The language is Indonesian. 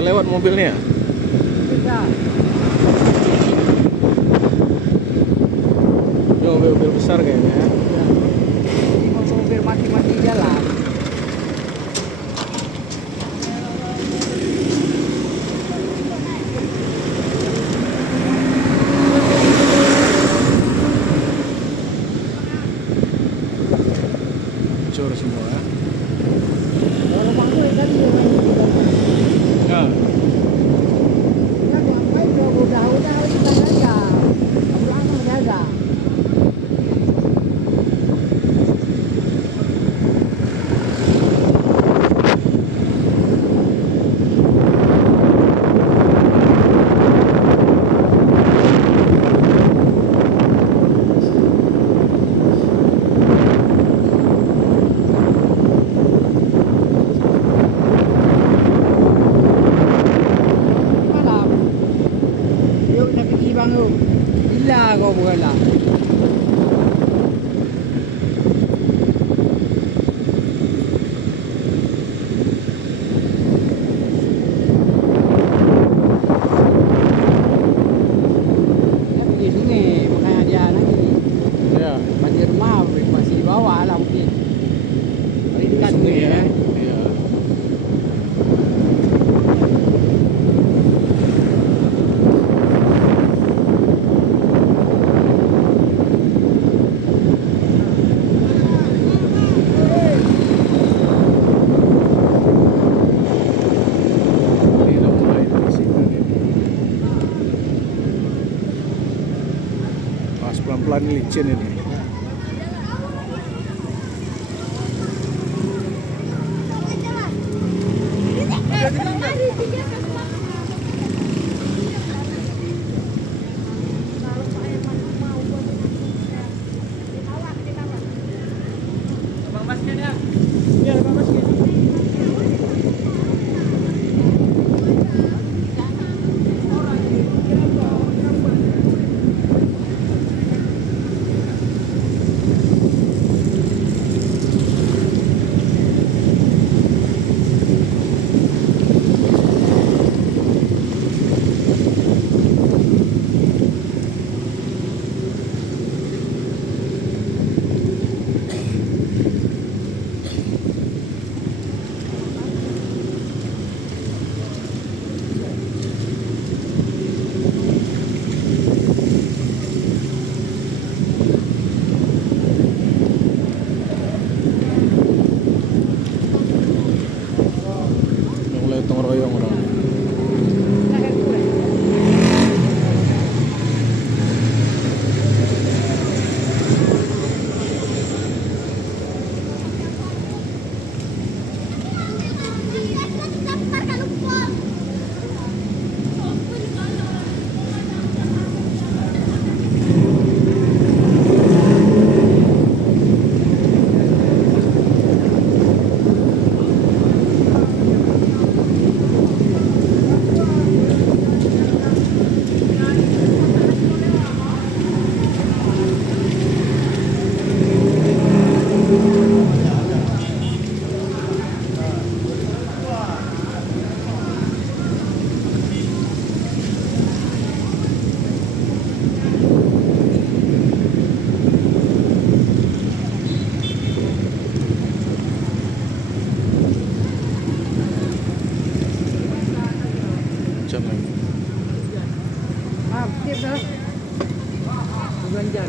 Nggak lewat mobilnya. Bisa. Ini mobil-mobil besar kayaknya ya. Ya. Ini mobil mati-mati jalan. Hancur semua. Kalau bangku ikan dia main di dalam. Ya. Ya ngapain kalau udah kita aja. Pulang menjaga. Malam. Yuk kita pergi bang yuk. Gila kau bukan lah. Dia pergi sungai, makanya dia nanti Ya. banjir rumah masih di bawah lah mungkin. Paling dekat Sungai sungai ya. ya. Iya. Ini udah mulai dibersihkan ini. Pas pelan-pelan ini licin ini. Bang Basnya ya.